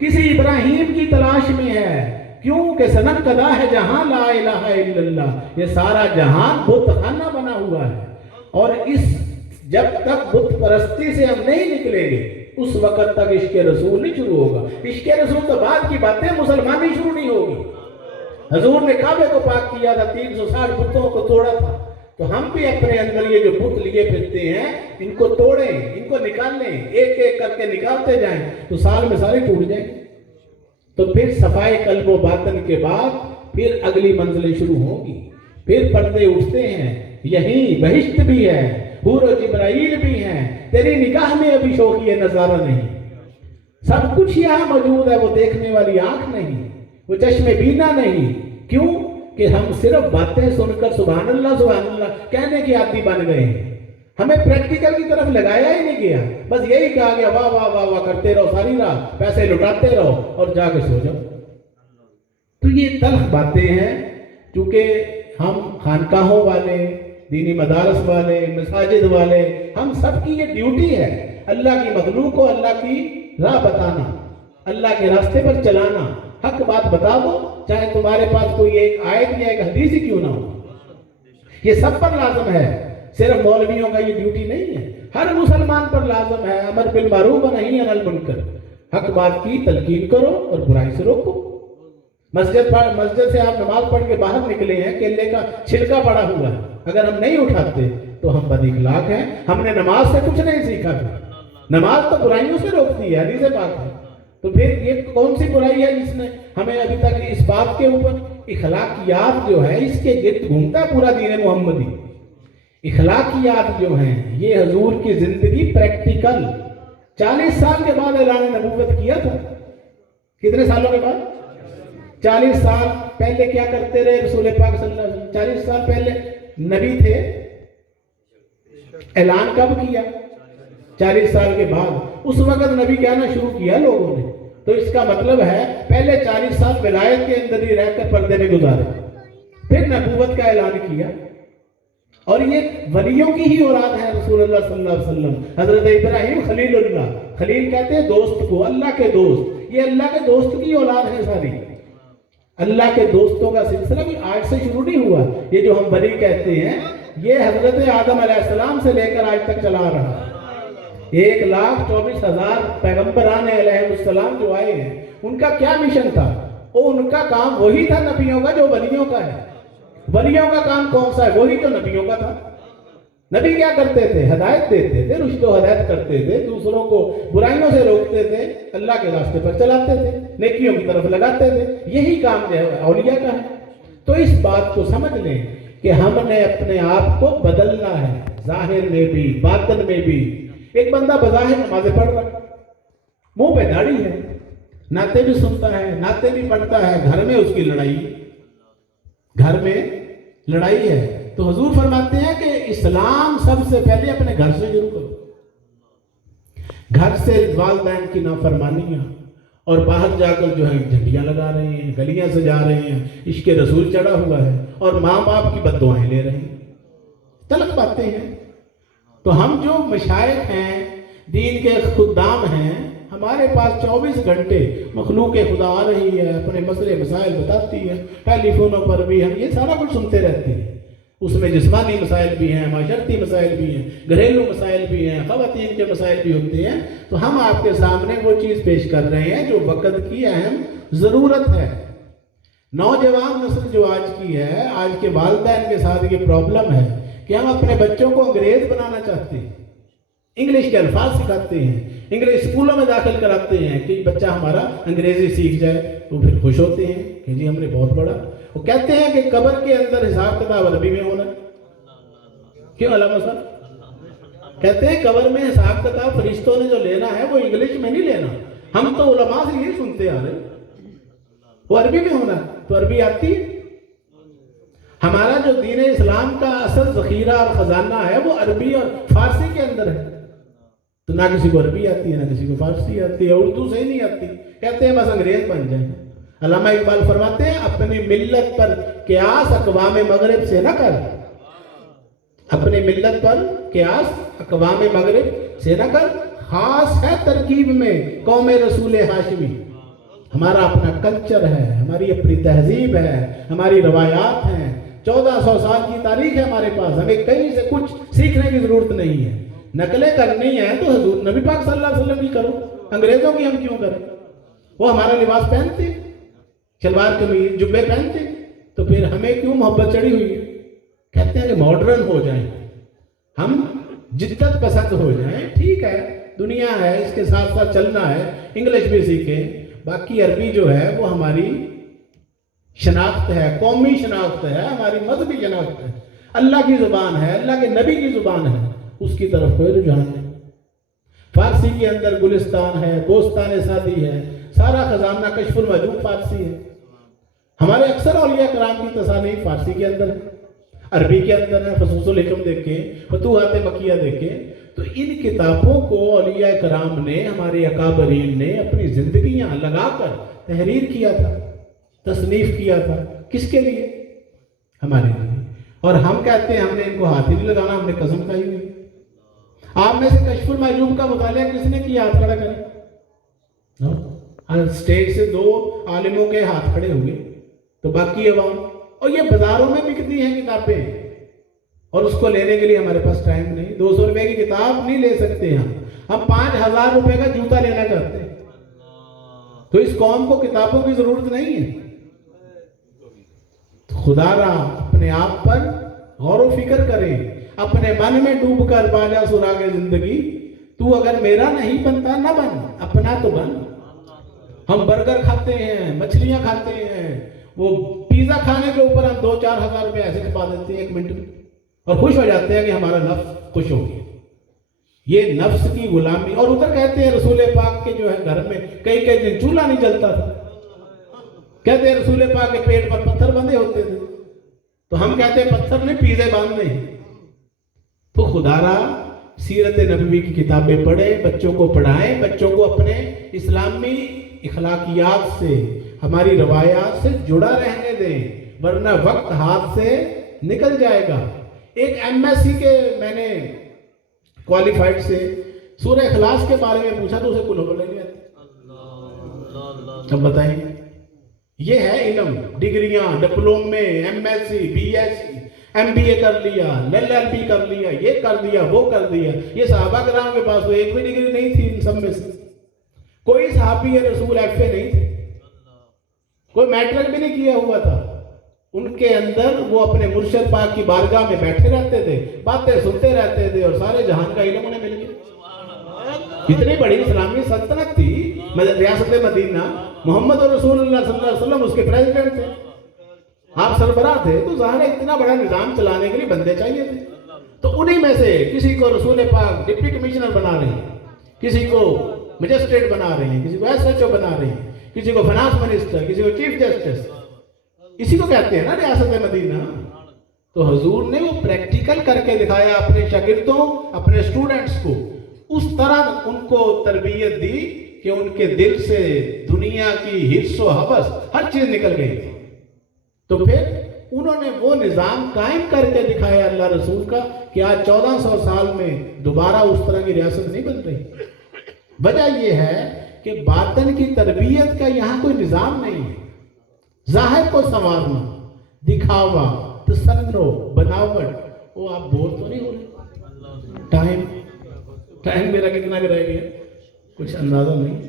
کسی ابراہیم کی تلاش میں ہے، کیوں کہ سنم کدا ہے جہاں لا الہ الا اللہ، یہ سارا جہان بت خانہ بنا ہوا ہے، اور جب تک بت پرستی سے ہم نہیں نکلیں گے اس وقت تک عشق رسول نہیں شروع ہوگا۔ عشق رسول تو بعد کی باتیں، مسلمانی شروع نہیں ہوگی۔ حضور نے کعبے کو پاک کیا تھا، 360 بتوں کو توڑا تھا، تو ہم بھی اپنے اندر یہ جو بت لیے پھرتے ہیں ان کو توڑیں، ان کو نکالیں، ایک ایک کر کے نکالتے جائیں تو سال میں سارے ٹوٹ جائیں۔ تو پھر صفائی قلب و باطن کے بعد پھر اگلی منزلیں شروع ہوں گی، پھر پردے اٹھتے ہیں، یہیں بہشت بھی ہے، حور و جبرائیل بھی ہیں، تیری نگاہ میں ابھی شوقی نظارہ نہیں، سب کچھ یہاں موجود ہے، وہ دیکھنے والی آنکھ نہیں، وہ چشم بینا نہیں۔ کیوں کہ ہم صرف باتیں سن کر سبحان اللہ کہنے کے عادی بن گئے ہیں، ہمیں پریکٹیکل کی طرف لگایا ہی نہیں گیا، بس یہی کہا گیا واہ واہ واہ واہ کرتے رہو ساری رات، پیسے لٹاتے رہو اور جا کے سو جاؤ۔ تو یہ تلخ باتیں ہیں، چونکہ ہم خانقاہوں والے، دینی مدارس والے، مساجد والے، ہم سب کی یہ ڈیوٹی ہے اللہ کی مخلوق کو اللہ کی راہ بتانا، اللہ کے راستے پر چلانا، حق بات بتا دو، چاہے تمہارے پاس کوئی ایک آیت یا ایک حدیث ہی کیوں نہ ہو، یہ سب پر لازم ہے، صرف مولویوں کا یہ ڈیوٹی نہیں ہے، ہر مسلمان پر لازم ہے، امر بالمعروف و نہی عن المنکر، حق بات کی تلقین کرو اور برائی سے روکو۔ مسجد سے آپ نماز پڑھ کے باہر نکلے ہیں، کیلے کا چھلکا پڑا ہوا ہے، اگر ہم نہیں اٹھاتے تو ہم بد اخلاق ہیں، ہم نے نماز سے کچھ نہیں سیکھا تھا، نماز تو برائیوں سے روکتی ہے، حدیث پاک ہے، تو پھر یہ کون سی برائی ہے جس نے ہمیں ابھی تک اس بات کے اوپر، اخلاقیات جو ہے اس کے گرد گھومتا ہے پورا دین محمدی، اخلاقیات جو ہیں یہ حضور کی زندگی پریکٹیکل، 40 سال کے بعد اعلان نبوت کیا تھا، کتنے سالوں کے بعد؟ 40 سال پہلے کیا کرتے رہے رسول پاک صلی اللہ علیہ وسلم؟ 40 سال پہلے نبی تھے، اعلان کب کیا؟ 40 سال کے بعد، اس وقت نبی کہنا شروع کیا لوگوں نے، تو اس کا مطلب ہے پہلے 40 سال ولایت کے اندر ہی رہ کر پردے میں گزارے، پھر نبوت کا اعلان کیا، اور یہ ولیوں کی ہی اولاد ہے رسول اللہ صلی اللہ علیہ وسلم، حضرت ابراہیم خلیل اللہ، خلیل کہتے ہیں دوست کو، اللہ کے دوست، یہ اللہ کے دوست کی اولاد ہے ساری، اللہ کے دوستوں کا سلسلہ بھی آج سے شروع نہیں ہوا، یہ جو ہم ولی کہتے ہیں یہ حضرت آدم علیہ السلام سے لے کر آج تک چلا رہا، 1,24,000 پیغمبران علیہ السلام جو آئے ہیں ان کا کیا مشن تھا؟ ان کا کام وہی تھا نبیوں کا جو ولیوں کا ہے، ولیوں کا کام کون سا ہے؟ وہی تو نبیوں کا تھا۔ نبی کیا کرتے تھے؟ ہدایت دیتے تھے، رشد و ہدایت کرتے تھے، دوسروں کو برائیوں سے روکتے تھے، اللہ کے راستے پر چلاتے تھے، نیکیوں کی طرف لگاتے تھے، یہی کام جو ہے اولیاء کا ہے۔ تو اس بات کو سمجھ لیں کہ ہم نے اپنے آپ کو بدلنا ہے، ظاہر میں بھی باطن میں بھی۔ ایک بندہ بظاہر نمازیں پڑھ رہا ہے، منہ پہ داڑھی ہے، نعتیں بھی سنتا ہے، نعتیں بھی پڑھتا ہے، گھر میں اس کی لڑائی، گھر میں لڑائی ہے، تو حضور فرماتے ہیں کہ اسلام سب سے پہلے اپنے گھر سے شروع کرو، گھر سے والدین کی نافرمانیاں، اور باہر جا کر جو ہے جھنڈیاں لگا رہے ہیں، گلیاں سجا رہے ہیں، عشق رسول چڑھا ہوا ہے، اور ماں باپ کی بد دعائیں لے رہے ہیں، تلخ باتیں ہیں۔ تو ہم جو مشائخ ہیں، دین کے خدام ہیں، ہمارے پاس 24 گھنٹے مخلوق خدا آ رہی ہے، اپنے مسئلے مسائل بتاتی ہے، ٹیلی فونوں پر بھی ہم یہ سارا کچھ سنتے رہتے ہیں، اس میں جسمانی مسائل بھی ہیں، معاشرتی مسائل بھی ہیں، گھریلو مسائل بھی ہیں، خواتین کے مسائل بھی ہوتے ہیں، تو ہم آپ کے سامنے وہ چیز پیش کر رہے ہیں جو وقت کی اہم ضرورت ہے۔ نوجوان نسل جو آج کی ہے، آج کے والدین کے ساتھ یہ پرابلم ہے کہ ہم اپنے بچوں کو انگریز بنانا چاہتے ہیں، انگلش کے الفاظ سکھاتے ہیں، انگلش اسکولوں میں داخل کراتے ہیں کہ بچہ ہمارا انگریزی سیکھ جائے، وہ پھر خوش ہوتے ہیں کہ جی ہم نے بہت بڑا، وہ کہتے ہیں کہ قبر کے اندر حساب کتاب عربی میں ہونا، کیوں علامہ صاحب کہتے ہیں قبر میں حساب کتاب فرشتوں نے جو لینا ہے وہ انگلش میں نہیں لینا، ہم تو علماء سے یہ سنتے آ رہے وہ عربی میں ہونا، تو عربی آتی ہے؟ ہمارا جو دین اسلام کا اصل ذخیرہ اور خزانہ ہے وہ عربی اور فارسی کے اندر ہے، تو نہ کسی کو عربی آتی ہے، نہ کسی کو فارسی آتی ہے، اردو سے ہی نہیں آتی، کہتے ہیں بس انگریز بن جائیں۔ علامہ اقبال فرماتے ہیں اپنی ملت پر قیاس اقوام مغرب سے نہ کر، اپنی ملت پر قیاس اقوام مغرب سے نہ کر، خاص ہے ترکیب میں قوم رسول ہاشمی، ہمارا اپنا کلچر ہے، ہماری اپنی تہذیب ہے، ہماری روایات ہیں، 1400 سال کی تاریخ ہے ہمارے پاس. ہمیں کہیں سے کچھ سیکھنے کی ضرورت نہیں ہے. نقلیں کرنی ہیں تو حضور نبی پاک صلی اللہ علیہ وسلم کی کرو، انگریزوں کی ہم کیوں کریں؟ وہ ہمارا لباس پہنتے، شلوار قمیض جبے پہنتے، تو پھر ہمیں کیوں محبت چڑھی ہوئی ہے؟ کہتے ہیں کہ ماڈرن ہو جائیں، ہم جدت پسند ہو جائیں. ٹھیک ہے، دنیا ہے، اس کے ساتھ ساتھ چلنا ہے، انگلش بھی سیکھیں. باقی عربی جو ہے وہ ہماری شناخت ہے، قومی شناخت ہے، ہماری مذہبی شناخت ہے، اللہ کی زبان ہے، اللہ کے نبی کی زبان ہے، اس کی طرف کوئی رجحان نہیں. فارسی کے اندر گلستان ہے، بوستان سعدی ہے، سارا خزانہ کشف المحجوب فارسی ہے. ہمارے اکثر اولیاء کرام کی تصانیف فارسی کے اندر ہے، عربی کے اندر ہے. فصوص الحکم دیکھیں، فتوحات مکیہ دیکھیں، تو ان کتابوں کو اولیاء کرام نے، ہمارے اکابرین نے اپنی زندگیاں لگا کر تحریر کیا تھا، تصنیف کیا تھا. کس کے لیے؟ ہمارے لیے. اور ہم کہتے ہیں ہم نے ان کو ہاتھ ہی نہیں لگانا، ہم نے قسم کھائی ہوئی. آپ میں سے کشف المحجوب کا مطالعہ کس نے کیا؟ ہاتھ کھڑا کریں. اسٹیج سے 2 عالموں کے ہاتھ کھڑے ہوئے، تو باقی عوام. اور یہ بازاروں میں بکتی ہیں کتابیں، اور اس کو لینے کے لیے ہمارے پاس ٹائم نہیں. 200 روپے کی کتاب نہیں لے سکتے ہم 5000 روپے کا جوتا لینا چاہتے ہیں. تو اس قوم کو کتابوں کی ضرورت نہیں ہے. خدا را اپنے آپ پر غور و فکر کریں، اپنے من میں ڈوب کر باجا سراغ زندگی. تو اگر میرا نہیں بنتا نہ بن، اپنا تو بن. ہم برگر کھاتے ہیں، مچھلیاں کھاتے ہیں، وہ پیزا کھانے کے اوپر ہم 2-4 ہزار روپے ایسے کھپا دیتے ہیں 1 منٹ میں، اور خوش ہو جاتے ہیں کہ ہمارا نفس خوش ہو گیا. یہ نفس کی غلامی. اور ادھر کہتے ہیں رسول پاک کے جو ہے گھر میں کئی دن چولہا نہیں جلتا تھا. کہتے ہیں رسول پاک کے پیٹ پر پتھر بندھے ہوتے تھے. تو ہم کہتے ہیں پتھر نہیں، پیزے باندھنے. تو خدا را سیرت نبوی کی کتابیں پڑھیں، بچوں کو پڑھائیں، بچوں کو اپنے اسلامی اخلاقیات سے، ہماری روایات سے جڑا رہنے دیں، ورنہ وقت ہاتھ سے نکل جائے گا. ایک MSc کے میں نے کوالیفائڈ سے سورہ اخلاص کے بارے میں پوچھا تو اسے کل ہو نہیں آتی. اب بتائیں، یہ ہے علم. ڈگریاں، ڈپلومے، MSc، BSc، MBA کر لیا، LLB کر لیا، یہ کر دیا، وہ کر دیا. یہ صحابہ کرام کے پاس تو ایک بھی ڈگری نہیں تھی. ان سب میں سے کوئی صحابی رسول FA نہیں تھے، کوئی میٹرک بھی نہیں کیا ہوا تھا. ان کے اندر وہ اپنے مرشد پاک کی بارگاہ میں بیٹھے رہتے تھے، باتیں سنتے رہتے تھے، اور سارے جہان کا علم انہیں مل گیا. اتنی بڑی اسلامی سلطنت تھی ریاست مدینہ. محمد رسول اللہ صلی اللہ علیہ وسلم اس کے پریزیڈنٹ تھے، آپ سربراہ تھے. تو ظاہر ہے اتنا بڑا نظام چلانے کے لیے بندے چاہیے تھے. تو انہی میں سے کسی کو رسول پاک ڈپٹی کمشنر بنا رہے ہیں، کسی کو مجسٹریٹ بنا رہے ہیں، کسی کو SHO بنا رہے ہیں، کسی کو فائنانس منسٹر، کسی کو چیف جسٹس. اسی کو کہتے ہیں نا ریاست مدینہ. تو حضور نے وہ پریکٹیکل کر کے دکھایا اپنے شاگردوں، اپنے سٹوڈنٹس کو. اس طرح ان کو تربیت دی کہ ان کے دل سے دنیا کی حرص و حوث ہر چیز نکل گئی تھی. تو پھر انہوں نے وہ نظام قائم کر کے دکھایا اللہ رسول کا کہ آج 1400 سال میں دوبارہ اس طرح کی ریاست نہیں بن رہی. وجہ یہ ہے کہ باطن کی تربیت کا یہاں کوئی نظام نہیں ہے. ظاہر کو سنوارنا، دکھاوا، تصنع، بناوٹ، وہ آپ بور تو نہیں ہو رہے؟ ٹائم میرا کتنا رہ گیا کچھ اندازہ نہیں.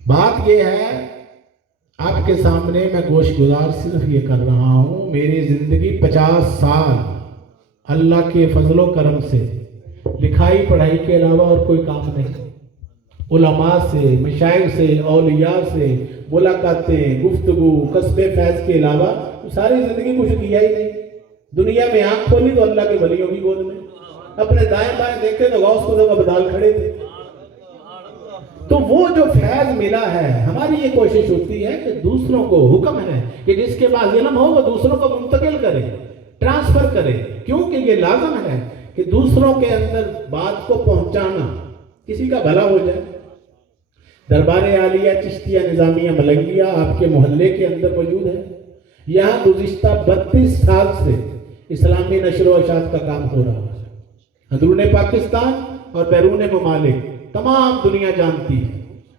بات یہ ہے آپ کے سامنے میں گوش گزار صرف یہ کر رہا ہوں. میری زندگی 50 سال اللہ کے فضل و کرم سے لکھائی پڑھائی کے علاوہ اور کوئی کام نہیں. علماء سے، مشائخ سے، اولیاء سے ملاقاتیں، گفتگو، قصب فیض کے علاوہ ساری زندگی کچھ کیا ہی نہیں. دنیا میں آنکھ کھولی تو اللہ کے ولیوں کی گود میں، اپنے دائیں بائیں دیکھے تو غوث کو جگہ بدال کھڑے تھے. تو وہ جو فیض ملا ہے، ہماری یہ کوشش ہوتی ہے کہ دوسروں کو حکم ہے کہ جس کے پاس علم ہو وہ دوسروں کو منتقل کرے، ٹرانسفر کرے. کیونکہ یہ لازم ہے کہ دوسروں کے اندر بات کو پہنچانا، کسی کا بھلا ہو جائے. دربار عالیہ چشتیہ نظامیہ ملنگیہ آپ کے محلے کے اندر موجود ہے. یہاں گزشتہ 32 سال سے اسلامی نشر و اشاعت کا کام ہو رہا ہے. اندرون پاکستان اور بیرون ممالک تمام دنیا جانتی ہے.